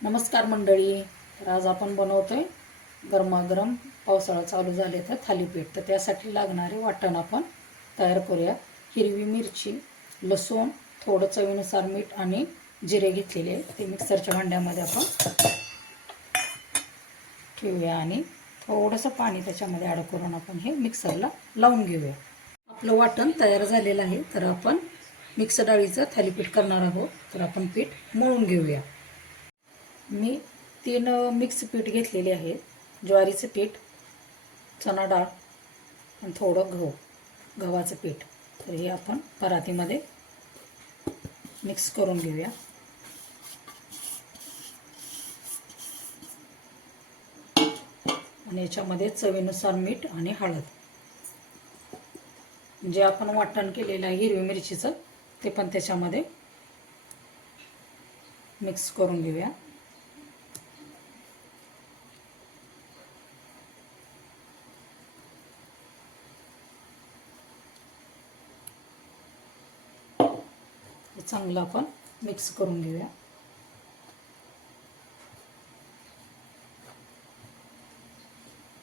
नमस्कार मंडळी. तर आज आपण बनवतोय गरमागरम पावसाळा चालू झाले तर थालीपीठ. तर त्यासाठी लागणारे वाटण आपण तयार करूया. हिरवी मिरची, लसूण, थोडं चवीनुसार मीठ आणि जिरे घेतलेले आहे. ते मिक्सरच्या भांड्यामध्ये आपण ठेवूया आणि थोडंसं पाणी त्याच्यामध्ये ॲड करून आपण हे मिक्सरला लावून घेऊया. आपलं वाटण तयार झालेलं आहे. तर आपण मिक्स डाळीचं थालीपीठ करणार आहोत. तर आपण पीठ मळून घेऊया. मी 3 मिक्स पीठ घेतलेले आहे. ज्वारीचं पीठ, चणा डाळ आणि थोडं गव्हाचं पीठ. तर हे आपण परातीमध्ये मिक्स करून घेऊया. आणि याच्यामध्ये चवीनुसार मीठ आणि हळद. जे आपण वाटण केलेलं आहे हिरवी मिरचीचं ते पण त्याच्यामध्ये मिक्स करून घेऊया. चांगलं आपण मिक्स करून घेऊया.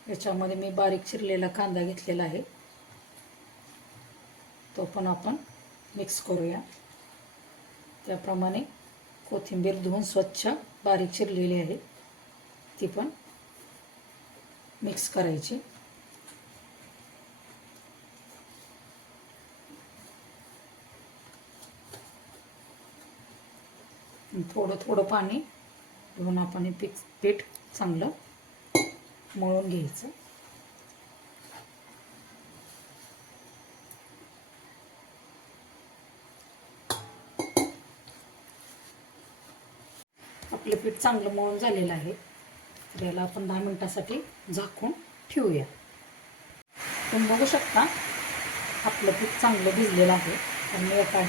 याच्यामध्ये मी बारीक चिरलेला कांदा घेतलेला आहे. तो पण आपण मिक्स करूया. त्याप्रमाणे कोथिंबीर धुवून स्वच्छ बारीक चिरलेली आहे, ती पण मिक्स करायची. थोडं थोडं पाणी घेऊन आपण हे पीठ चांगलं मळून घ्यायचं. आपलं पीठ चांगलं मळून झालेलं आहे. तर याला आपण 10 मिनिटासाठी झाकून ठेवूया. तुम्ही बघू शकता आपलं पीठ चांगलं भिजलेलं आहे. तर मी एका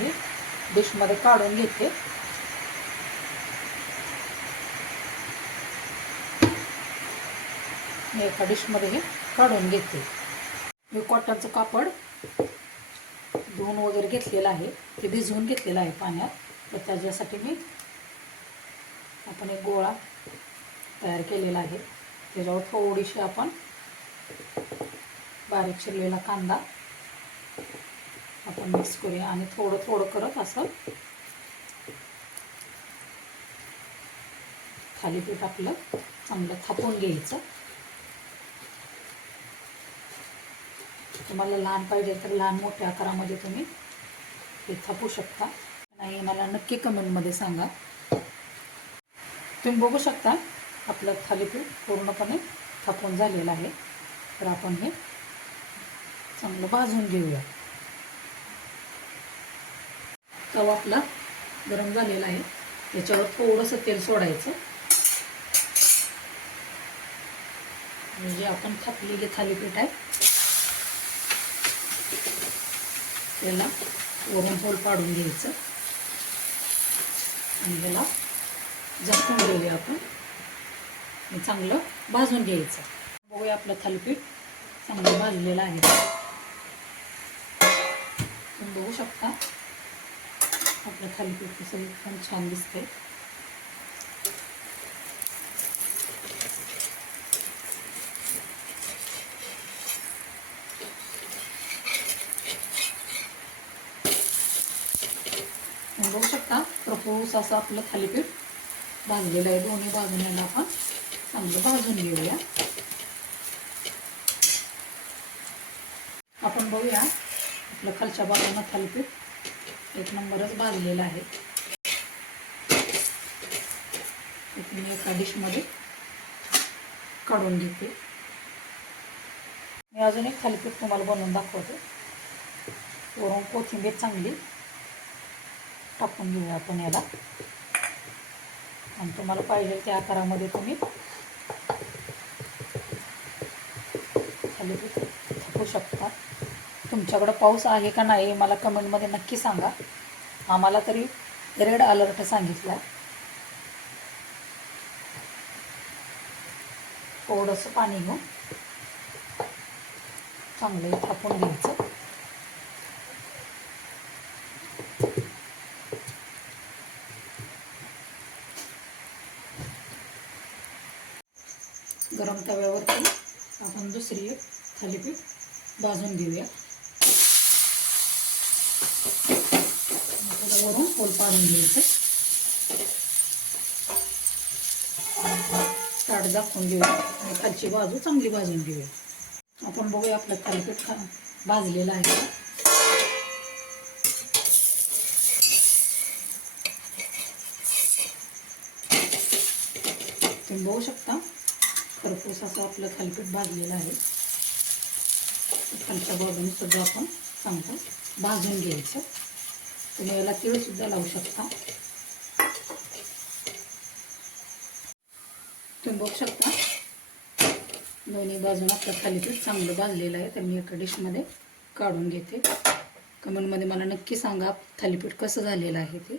डिशमध्ये काढून घेते. मी एका डिशमध्ये हे काढून घेते. मी कॉटनचं कापड धुवून वगैरे घेतलेलं आहे, ते भिजवून घेतलेलं आहे पाण्यात. तर त्याच्यासाठी मी आपण एक गोळा तयार केलेला आहे. त्याच्यावर थोडीशी आपण बारीक चिरलेला कांदा आपण मिक्स करूया आणि थोडं थोडं करत असं थालीपीठ आपलं चांगलं थापून घ्यायचं. तुम्हाला लहान पाहिजे तर लहान मोठ्या आकारामध्ये तुम्ही हे थापू शकता. नाही मला नक्की कमेंटमध्ये सांगा. तुम्ही बघू शकता आपलं थालीपीठ पूर्णपणे थापून झालेलं आहे. तर आपण हे चांगलं भाजून घेऊया. तवा आपला गरम झालेला आहे. त्याच्यावर थोडंसं तेल सोडायचं. म्हणजे आपण थापलेले थालीपीठ आहे त्याला वरून होल पाडून घ्यायचं आणि त्याला झाकून घेऊया आपण. चांगलं भाजून घ्यायचं. बघूया आपलं थालीपीठ चांगलं भाजलेलं आहे. तुम्ही बघू शकता आपलं थालीपीठ कसं एकदम छान दिसतंय. तुम्ही बघू शकता खरपूस असं आपलं थालीपीठ भाजलेलं आहे. दोन्ही बाजूने आपण चांगलं भाजून घेऊया. आपण बघूया आपलं खालच्या बाजूनं थालीपीठ एक नंबरच भाजलेलं आहे. मी एका डिशमध्ये काढून घेते. मी अजून एक थालीपीठ तुम्हाला बनवून दाखवते. वरून कोथिंबीर चांगली टाकून घेऊया आपण याला. आणि तुम्हाला पाहिजे त्या आकारामध्ये तुम्ही थालीपीठ थापू शकता. तुमच्याकडं पाऊस आहे का नाही मला कमेंटमध्ये नक्की सांगा. आम्हाला तरी रेड अलर्ट सांगितला आहे. थोडंसं पाणी घेऊन चांगलं थापून घ्यायचं. गरम तव्यावरती आपण दुसरी एक थालीपीठ भाजून घेऊया. वरून पोल पाडून घ्यायचं. ताट झाकून घेऊया आणि खालची बाजू चांगली भाजून घेऊया. आपण बघूया आपलं थालीपीठ भाजलेलं आहे. तुम्ही बघू शकता खरपूस असं आपलं थालीपीठ भाजलेलं आहे. खालच्या बाजूने सगळं आपण चांगलं भाजून घ्यायचं. तुम्ही याला तीळ सुद्धा लावू शकता. तुम्ही बघू शकता दोन्ही बाजून आपलं थालीपीठ चांगलं भाजलेलं आहे. तर मी एका डिशमध्ये काढून घेते. कमेंटमध्ये मला नक्की सांगा थालीपीठ कसं झालेलं आहे ते.